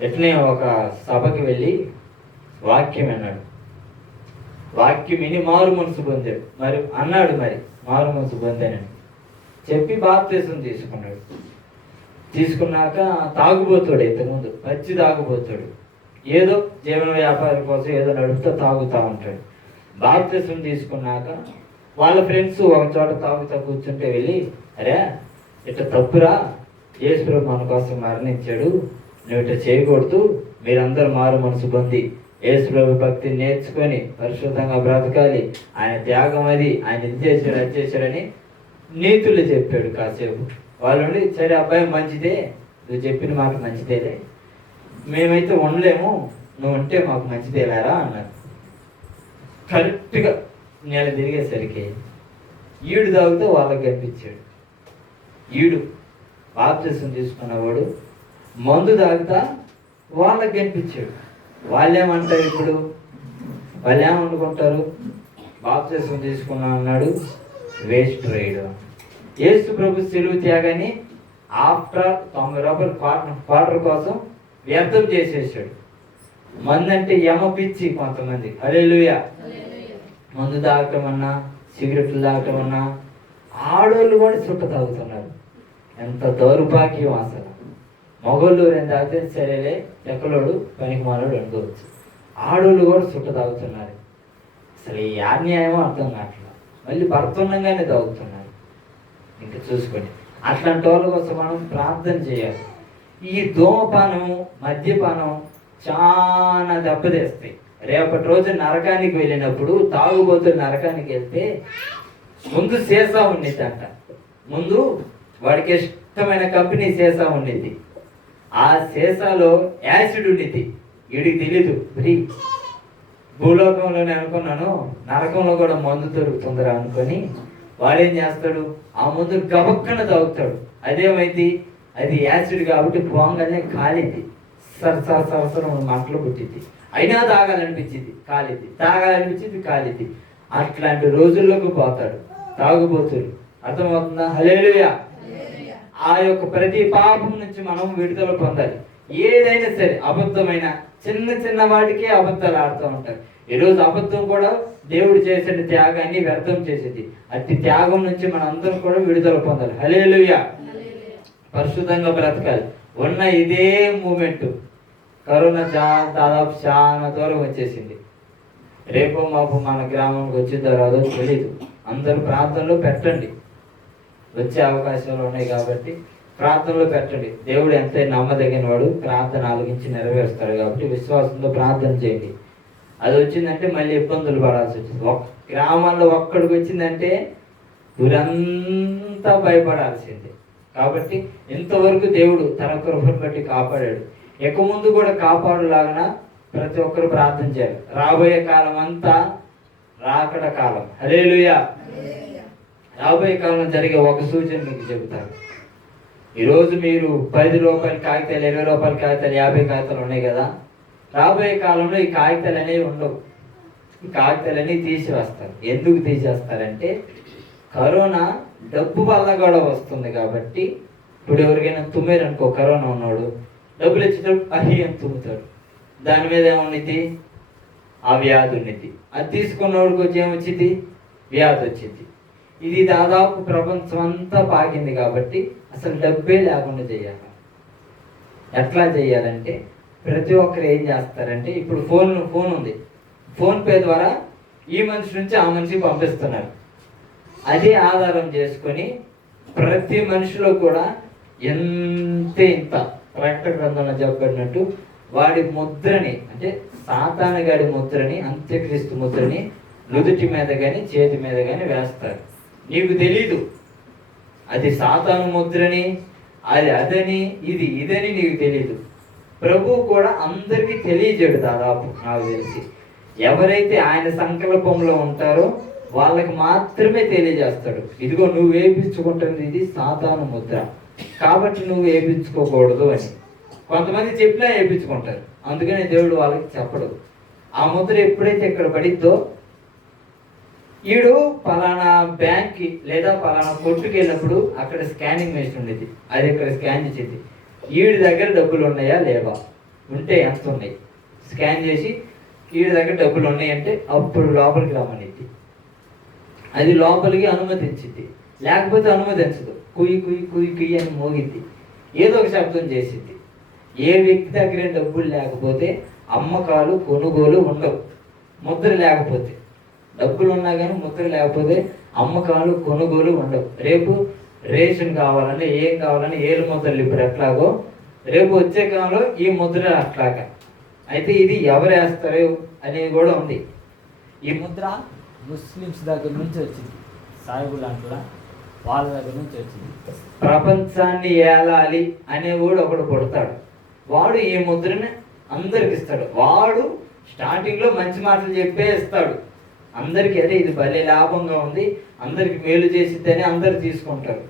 ఎట్లనే ఒక సభకి వెళ్ళి వాక్యం విన్నాడు. వాక్యం విని మారు మనసు పొందాడు. మరి మారు మనసు పొందానని చెప్పి బాప్తిసం తీసుకున్నాడు. తీసుకున్నాక తాగుబోతాడు, ఇంతకుముందు పచ్చి తాగుబోతాడు. ఏదో జీవన వ్యాపారం కోసం ఏదో నడుపుతూ తాగుతూ ఉంటాడు. బాప్తిసం తీసుకున్నాక వాళ్ళ ఫ్రెండ్స్ ఒక చోట తాగుతూ కూర్చుంటే వెళ్ళి, అరే ఇట్లా తప్పురా, యేసు ప్రభు మన కోసం మరణించాడు, నువ్వు ఇట్లా చేయకూడదు, మీరందరూ మారు మనసు పొంది యేసు ప్రభు భక్తిని నేర్చుకొని పరిశుద్ధంగా బ్రతకాలి, ఆయన త్యాగం అది, ఆయన ఇది చేశాడు అది చేశాడని నీతులు చెప్పాడు. కాసేపు వాళ్ళు సరే అబ్బాయి మంచిదే, నువ్వు చెప్పిన మాట మంచిదేలే, మేమైతే ఉండలేము, నువ్వు ఉంటే మాకు మంచిదేలారా అన్నారు. కరెక్ట్గా నెల తిరిగేసరికి ఈడు తాగుతూ వాళ్ళకి కనిపించాడు. ఈడు బాప్తిసం తీసుకున్నవాడు మందు తాగుతా వాళ్ళకి కనిపించాడు. వాళ్ళేమంటారు, ఇప్పుడు వాళ్ళు ఏమనుకుంటారు, బాప్తిసం తీసుకున్నా అన్నాడు, వేస్ట్ రైడు. యేసు ప్రభు సిలువ త్యాగాన్ని ఆఫ్టర్ 90 రూపాయలు క్వార్టర్ కోసం వ్యర్థం చేసేసాడు. మందు అంటే యమ పిచ్చి కొంతమంది. హల్లెలూయా. మందు తాగటం అన్నా, సిగరెట్లు తాగటం అన్నా, ఆడోళ్ళు కూడా చుట్ట తాగుతున్నారు. ఎంత దౌర్భాగ్యం అసలు. మగోళ్ళు 2 తాగితే సరేలే, ఎక్కలోడు పనికి మాలోడు అనుకోవచ్చు. ఆడోళ్ళు కూడా చుట్ట తాగుతున్నారు. అసలు ఈ అన్యాయమో అర్థం కావట్లేదు. మళ్ళీ భర్తుండగానే తాగుతున్నారు. ఇంకా చూసుకోండి, అట్లాంటి వాళ్ళ కోసం మనం ప్రార్థన చేయాలి. ఈ ధూమపానం, మద్యపానం చాలా దెబ్బతీస్తాయి. రేపటి రోజు నరకానికి వెళ్ళినప్పుడు, తాగుబోతులు నరకానికి వెళ్తే ముందు సీసా ఉండిద్ది అంట. ముందు వాడికి ఇష్టమైన కంపెనీ సీసా ఉండిద్ది. ఆ సీసాలో యాసిడ్ ఉండిద్ది. వీడికి తెలీదు. భూలోకంలోనే అనుకున్నాను, నరకంలో కూడా మందు దొరుకుతుందిరా అనుకొని వాడేం చేస్తాడు, ఆ మందు గబక్కన తాగుతాడు. అదేమైంది, అది యాసిడ్ కాబట్టి పోంగానే కాలిద్ది, సరసర మంటలు పుట్టిద్ది. అయినా తాగాలనిపించింది, కాలిద్ది. అట్లాంటి రోజుల్లోకి పోతాడు తాగుబోతులు. అర్థమవుతుందా? హల్లెలూయా. ఆ యొక్క ప్రతి పాపం నుంచి మనం విడుదల పొందాలి. ఏదైనా సరే, అబద్ధమైన చిన్న వాటికే అబద్ధాలు ఆడుతూ ఉంటారు. ఈరోజు అబద్ధం కూడా దేవుడు చేసిన త్యాగాన్ని వ్యర్థం చేసేది. అతి త్యాగం నుంచి మనం అందరం కూడా విడుదల పొందాలి. హల్లెలూయా. పరిశుద్ధంగా బ్రతకాలి. ఉన్న ఇదే మూమెంట్, కరోనా దాదాపు చాలా దూరం వచ్చేసింది. రేపు మాపు మన గ్రామానికి వచ్చిన తర్వాత తెలీదు. అందరూ ప్రార్థనలో పెట్టండి. వచ్చే అవకాశాలు ఉన్నాయి కాబట్టి ప్రార్థనలో పెట్టండి. దేవుడు ఎంతైనా నమ్మదగిన వాడు, ప్రార్థన ఆలకించి నెరవేరుస్తాడు. కాబట్టి విశ్వాసంతో ప్రార్థన చేయండి. అది వచ్చిందంటే మళ్ళీ ఇబ్బందులు పడాల్సి వచ్చింది. గ్రామాల్లో ఒక్కడికి వచ్చిందంటే ఊరంతా భయపడాల్సిందే. కాబట్టి ఇంతవరకు దేవుడు తన కృపను బట్టి కాపాడాడు. ఇక ముందు కూడా కాపాడులాగా ప్రతి ఒక్కరు ప్రార్థన చేయాలి. రాబోయే కాలం అంతా రాకడ కాలం. హల్లెలూయా. రాబోయే కాలంలో జరిగే ఒక సూచన మీకు చెబుతాను. ఈరోజు మీరు 10 రూపాయల కాగితాలు, 20 రూపాయల కాగితాలు, 50 కాగితాలు ఉన్నాయి కదా. రాబోయే కాలంలో ఈ కాగితాలు అనేవి ఉండవు. ఈ కాగితాలన్నీ తీసివేస్తారు. ఎందుకు తీసేస్తారంటే కరోనా డబ్బు వల్ల కూడా వస్తుంది కాబట్టి. ఇప్పుడు ఎవరికైనా తుమ్మారు అనుకో, కరోనా ఉన్నాడు, డబ్బులు ఇచ్చేటప్పుడు అని తుమ్ముతాడు. దాని మీద ఏముండిద్ది, ఆ వ్యాధి ఉండిద్ది. అది తీసుకున్నవాడికి వచ్చి ఏమొచ్చింది, వ్యాధి వచ్చింది. ఇది దాదాపు ప్రపంచం అంతా పాకింది కాబట్టి అసలు డబ్బే లేకుండా చేయాలి. ఎట్లా చేయాలంటే ప్రతి ఒక్కరు ఏం చేస్తారంటే, ఇప్పుడు ఫోన్ ఉంది, ఫోన్పే ద్వారా ఈ మనిషి నుంచి ఆ మనిషికి పంపిస్తున్నారు. అదే ఆధారం చేసుకొని ప్రతి మనిషిలో కూడా ఇంత ప్రకటన గ్రంథంలో చెప్పబడినట్టు వాడి ముద్రని, అంటే సాతాను గాడి ముద్రని, అంత్యక్రీస్తు ముద్రని నుదుటి మీద కానీ చేతి మీద కానీ వేస్తారు. నీకు తెలీదు అది సాతాను ముద్రని, అది అదని, ఇదని నీకు తెలీదు. ప్రభువు కూడా అందరికీ తెలియజేయడు. దాదాపు నాకు తెలిసి ఎవరైతే ఆయన సంకల్పంలో ఉంటారో వాళ్ళకి మాత్రమే తెలియజేస్తాడు. ఇదిగో నువ్వు వేయించుకుంటుంది ఇది సాతాను ముద్ర, కాబట్టి నువ్వు వేయించుకోకూడదు అని. కొంతమంది చెప్పినా వేయించుకుంటారు, అందుకని దేవుడు వాళ్ళకి చెప్పడు. ఆ ముద్ర ఎప్పుడైతే ఇక్కడ పడిద్దో, ఈడు పలానా బ్యాంక్కి లేదా పలానా కొట్టుకి వెళ్ళినప్పుడు అక్కడ స్కానింగ్ మెషిన్ ఉండేది, అది ఇక్కడ స్కాన్ చేసేది. ఈడి దగ్గర డబ్బులు ఉన్నాయా లేవా, ఉంటే ఎంత ఉన్నాయి స్కాన్ చేసి ఈడి దగ్గర డబ్బులు ఉన్నాయి అంటే అప్పుడు లోపలికి రమ్మనిద్ది. అది లోపలికి అనుమతించింది, లేకపోతే అనుమతించదు. కుయ్యి కుయ్యి కుయ్యి కుయ్యి అని మోగిద్ది, ఏదో ఒక శబ్దం చేసిద్ది. ఏ వ్యక్తి దగ్గర డబ్బులు లేకపోతే అమ్మకాలు కొనుగోలు ఉండవు. ముద్ర లేకపోతే, డబ్బులు ఉన్నా కానీ ముద్ర లేకపోతే అమ్మకాలు కొనుగోలు ఉండవు. రేపు రేషన్ కావాలని ఏం కావాలని ఏలు ముద్రలు ఇప్పుడు ఎట్లాగో రేపు వచ్చే కాలంలో ఈ ముద్ర అట్లాగా. అయితే ఇది ఎవరు వేస్తారు అనేది కూడా ఉంది. ఈ ముద్ర ముస్లిమ్స్ దగ్గర నుంచి వచ్చింది, సాయిబుల్ అంటున్నా వాళ్ళ దగ్గర నుంచి వచ్చింది. ప్రపంచాన్ని ఏలాలి అనేవాడు ఒకడు పుడతాడు, వాడు ఈ ముద్రని అందరికి ఇస్తాడు. వాడు స్టార్టింగ్లో మంచి మాటలు చెప్పే ఇస్తాడు అందరికీ, అదే ఇది భలే లాభంగా ఉంది, అందరికి మేలు చేసిద్దని అందరు తీసుకుంటారు.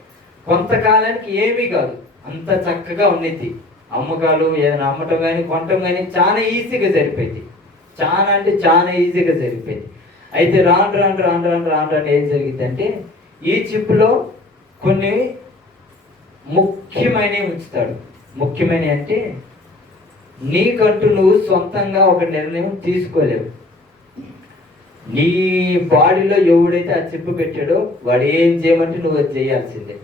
కొంతకాలానికి ఏమీ కాదు, అంత చక్కగా ఉన్నిద్ది. అమ్మకాలు ఏదైనా అమ్మటం కానీ కొనటం కానీ చాలా ఈజీగా జరిపోయింది, చాలా అంటే చాలా ఈజీగా జరిపోయింది. అయితే రాను రాను రాను రాను రాను రాను ఏం జరిగిందంటే, ఈ చిప్లో కొన్ని ముఖ్యమైనవి ఉంచుతాడు. ముఖ్యమైనవి అంటే నీకంటూ నువ్వు సొంతంగా ఒక నిర్ణయం తీసుకోలేవు. నీ బాడీలో ఎవడైతే ఆ చిప్పు పెట్టాడో వాడు ఏం చేయమంటే నువ్వు అది చేయాల్సిందే.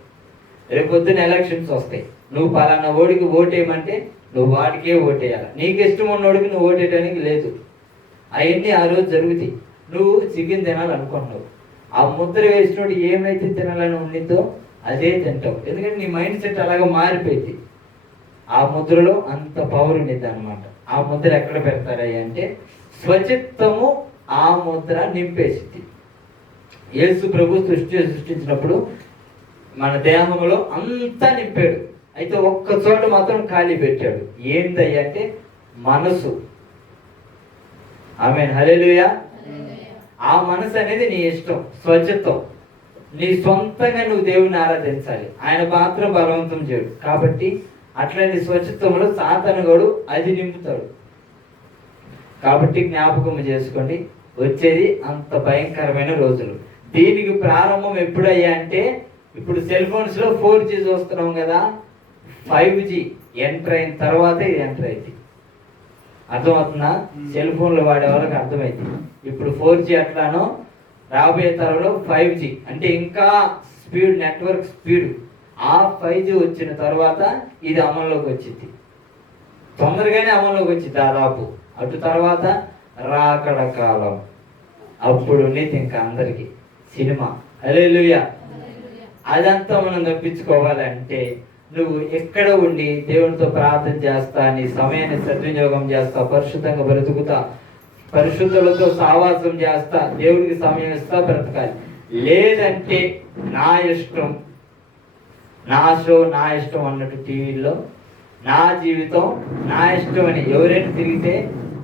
రేపు పొద్దున్న ఎలక్షన్స్ వస్తాయి, నువ్వు పలానా ఓడికి ఓటేయమంటే నువ్వు వాడికే ఓటేయాలి. నీకు ఇష్టం ఉన్నోడికి నువ్వు ఓటేయడానికి లేదు. అవన్నీ ఆ రోజు జరుగుతాయి. నువ్వు చికెన్ తినాలనుకుంటున్నావు, ఆ ముద్ర వేసినోడు ఏమైతే తినాలని ఉండిద్దో అదే తింటావు, ఎందుకంటే నీ మైండ్ సెట్ అలాగా మారిపోయింది. ఆ ముద్రలో అంత పవర్ ఉండేది అనమాట. ఆ ముద్ర ఎక్కడ పెడతారా అంటే స్వచిత్తము ఆ ముద్ర నింపేసింది. యేసు ప్రభు సృష్టించినప్పుడు మన దేహంలో అంతా నింపాడు, అయితే ఒక్క చోట మాత్రం ఖాళీ పెట్టాడు. ఏందయ్య అంటే మనసు. ఆమేన్, హల్లెలూయా. ఆ మనసు అనేది నీ ఇష్టం, స్వచ్ఛత్వం. నీ సొంతంగా నువ్వు దేవుని ఆరాధించాలి, ఆయన మాత్రం బలవంతం చేయడు. కాబట్టి అట్లాంటి స్వచ్ఛత్వంలో సాతానుగాడు అది నింపుతాడు. కాబట్టి జ్ఞాపకం చేసుకోండి, వచ్చేది అంత భయంకరమైన రోజులు. దీనికి ప్రారంభం ఎప్పుడయ్యా అంటే, ఇప్పుడు సెల్ ఫోన్స్లో 4G చూస్తున్నాం కదా, 5G ఎంటర్ అయిన తర్వాత ఇది ఎంటర్ అయింది. అర్థమవుతుందా? సెల్ ఫోన్లు వాడే వాళ్ళకి అర్థమైంది. ఇప్పుడు 4G అట్లానో రాబోయే తరంలో 5G అంటే ఇంకా స్పీడ్, నెట్వర్క్ స్పీడ్. ఆ 5G వచ్చిన తర్వాత ఇది అమల్లోకి వచ్చింది, తొందరగానే అమల్లోకి వచ్చింది దాదాపు. అటు తర్వాత రాకడ కాలం, అప్పుడు ఉండేది ఇంకా అందరికి సినిమా. హల్లెలూయా. అదంతా మనం తప్పించుకోవాలంటే నువ్వు ఎక్కడ ఉండి దేవునితో ప్రార్థన చేస్తా, నీ సమయాన్ని సద్వినియోగం చేస్తా, పరిశుద్ధంగా బ్రతుకుతా, పరిశుద్ధులతో సావాసం చేస్తా, దేవుడికి సమయం ఇస్తా బ్రతకాలి. లేదంటే నా ఇష్టం, నా షో, నా ఇష్టం అన్నట్టు టీవీలో నా జీవితం నా ఇష్టం అని ఎవరైనా తిరిగితే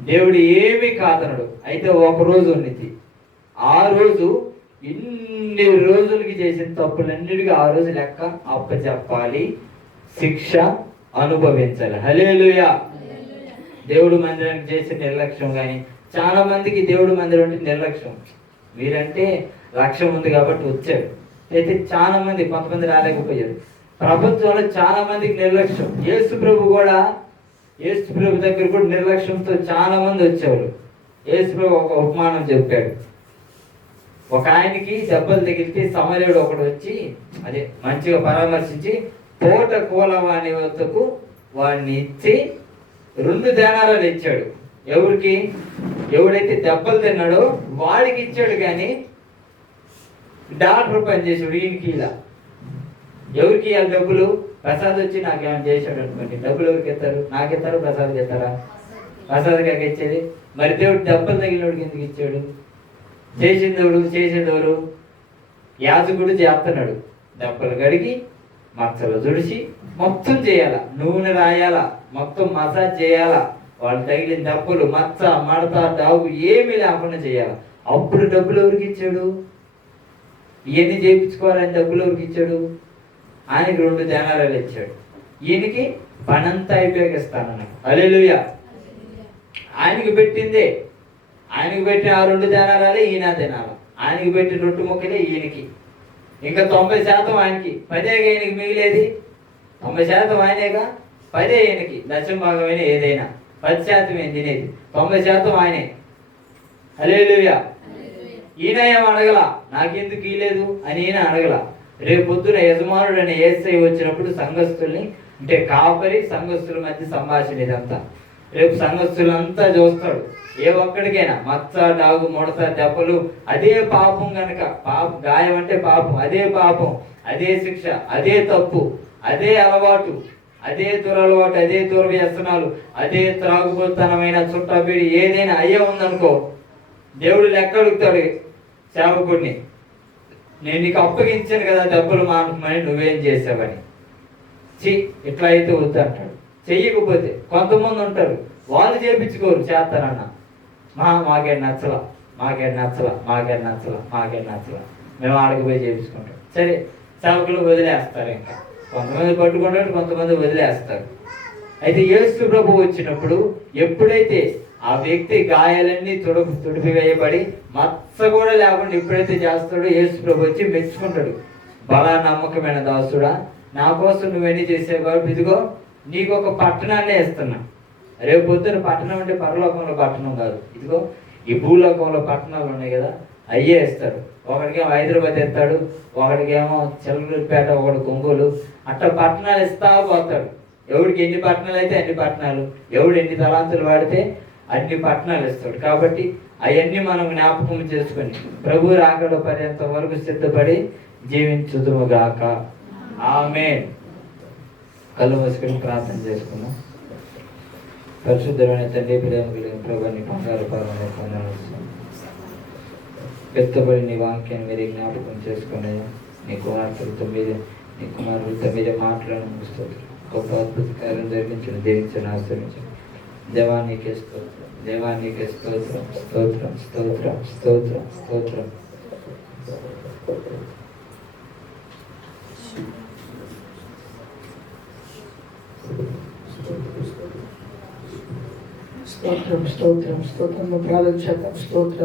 దేవుడు ఏమీ కాదనడు. అయితే ఒక రోజు ఉన్నది, ఆ రోజు ఇన్ని రోజులకి చేసిన తప్పులన్నిటికీ ఆ రోజు లెక్క అప్పచెప్పాలి, శిక్ష అనుభవించాలి. హల్లెలూయా. దేవుడు మందిరానికి చేసే నిర్లక్ష్యం కానీ, చాలా మందికి దేవుడు మందిరం అంటే నిర్లక్ష్యం. మీరంటే లక్ష్యం ఉంది కాబట్టి వచ్చారు, అయితే చాలా మంది కొంతమంది రాలేకపోయారు. ప్రపంచంలో చాలా మందికి నిర్లక్ష్యం. యేసు ప్రభు దగ్గర కూడా నిర్లక్ష్యంతో చాలా మంది వచ్చేవారు. యేసు ప్రభు ఒక ఉపమానం చెప్పాడు. ఒక ఆయనకి దెబ్బలు తగిలితే సమరయుడు ఒకడు వచ్చి అదే మంచిగా పరామర్శించి పూట కూలవాణి వద్దకు వాడిని ఇచ్చి 2 దేనారాలు ఇచ్చాడు. ఎవరికి? ఎవడైతే దెబ్బలు తిన్నాడో వాడికి ఇచ్చాడు, కానీ డాక్టర్ పని చేసాడు ఈయనకి ఇలా. ఎవరికి ఇవ్వాలి డబ్బులు? ప్రసాద్ వచ్చి నాకేమైనా చేశాడు అనుకోండి, డబ్బులు ఎవరికి ఇస్తారు? నాకిస్తారు, ప్రసాద్కి ఇస్తారా? ప్రసాద్ కాక ఇచ్చేది. మరి దేవుడు దెబ్బలు తగిలినోడికి ఎందుకు ఇచ్చాడు? చేసేదెవరు? యాజకుడు చేస్తున్నాడు. దెబ్బలు కడిగి మచ్చలు తుడిచి మొత్తం చేయాల, నూనె రాయాల, మొత్తం మసాజ్ చేయాల, వాళ్ళు తగిలిన దెబ్బలు, మచ్చ, మడత, డాగు ఏమీ లేకుండా చేయాల. అప్పుడు డబ్బులు ఎవరికి ఇచ్చాడు? ఇవన్నీ చేయించుకోవాలని డబ్బులు ఎవరికి ఇచ్చాడు? ఆయనకి 2 దేనారాలు ఇచ్చాడు. ఈయనకి పనంతా అయిపోయిస్తానన్నాడు. హల్లెలూయా. ఆయనకి పెట్టిందే, ఆయనకి పెట్టిన ఆ 2 దేనారాలే ఈయన తినాలి. ఆయనకి పెట్టిన 2 ముక్కలే ఈయనకి, ఇంకా 90% ఆయనకి. 10 ఈయనకి మిగిలేది, 90% ఆయనేగా, 10 ఈయనకి. దశమ భాగమైన ఏదైనా 10% ఏం తినేది, 90% ఆయనే. హల్లెలూయా. ఈయన ఏం అడగల, నాకెందుకు ఇలేదు అని ఈయన అడగల. రేపు పొద్దున యజమానుడు అనే యేసయ్య వచ్చినప్పుడు సంఘస్థుల్ని, అంటే కాపరి సంఘస్థుల మధ్య సంభాషణ ఇదంతా. రేపు సంఘస్థులంతా చూస్తాడు. ఏ ఒక్కడికైనా మచ్చ, డాగు, ముడత, దెబ్బలు అదే పాపం గనక, గాయం అంటే పాపం, అదే పాపం, అదే శిక్ష, అదే తప్పు, అదే అలవాటు, అదే దురలవాటు, అదే దుర్వ్యసనాలు, అదే త్రాగుబోతనమైన చుట్టబిడి ఏదైనా అయ్యే ఉందనుకో, దేవుడు లెక్క అడుగుతాడు సేవకుడిని. నేను నీకు అప్పగించాను కదా దెబ్బలు మానకమని, నువ్వేం చేసావని. ఇట్లా అయితే వద్దు అంటాడు. చెయ్యకపోతే కొంతమంది ఉంటారు, వాళ్ళు చేయించుకోరు, చేస్తారన్న మాకే నచ్చలా, మాకే నచ్చలా, మాకే నచ్చలా, మాకే నచ్చలా, మేము ఆడకపోయి చేయించుకుంటాం. సరే, సేవకులు వదిలేస్తారు. ఇంకా కొంతమంది పట్టుకుంటారు, కొంతమంది వదిలేస్తారు. అయితే యేసు ప్రభు వచ్చినప్పుడు ఎప్పుడైతే ఆ వ్యక్తి గాయాలన్నీ తుడిపివేయబడి మచ్చ కూడా లేకుండా ఎప్పుడైతే చేస్తాడో, యేసు ప్రభు వచ్చి మెచ్చుకుంటాడు. బలా నమ్మకమైన దాసుడా, నా కోసం నువ్వన్నీ చేసేవాడు, ఇదిగో నీకు ఒక పట్టణాన్నే ఇస్తున్నా. రేపు పొద్దున పట్టణం అంటే పరలోకంలో పట్టణం కాదు, ఇదిగో ఈ భూలోకంలో పట్టణాలు ఉన్నాయి కదా, అయ్యే ఇస్తాడు. ఒకడికేమో హైదరాబాద్ ఇస్తాడు, ఒకడికేమో చిల్లూరుపేట, ఒకటి కొంగోలు, అట్లా పట్టణాలు ఇస్తా పోతాడు. ఎవడికి ఎన్ని పట్టణాలు అయితే అన్ని పట్టణాలు, ఎవడు ఎన్ని తలాంతులు వాడితే అన్ని పట్టణాలు ఇస్తాడు. కాబట్టి అవన్నీ మనం జ్ఞాపకం చేసుకొని ప్రభు రాకడ పర్యంత వరకు సిద్ధపడి జీవించుదుముగాక. ఆమేన్. కళ్ళు మూసుకొని ప్రార్థన చేసుకున్నాం. పరిశుద్ధమైన తండ్రి, ప్రేమ కలిగిన ప్రభు, నీ బంగారు పాదములకు వందనాలు. పెద్దబడి నీ వాక్యాన్ని మీరు జ్ఞాపకం చేసుకునే నీ కుమారులతో మీద మాట్లాడడం గొప్ప అద్భుత కార్యం జరిగించిన, దీవించిన, ఆశ్రయించిన దేవానికి స్తోత్రం, దేవానికి స్తోత్రం, స్తోత్రం, స్తోత్రం, స్తోత్రం, స్తోత్రం. స్తోత్రం, స్తోత్రం, స్తోత్రం. ప్రార్థన చేద్దాం. స్తోత్రం.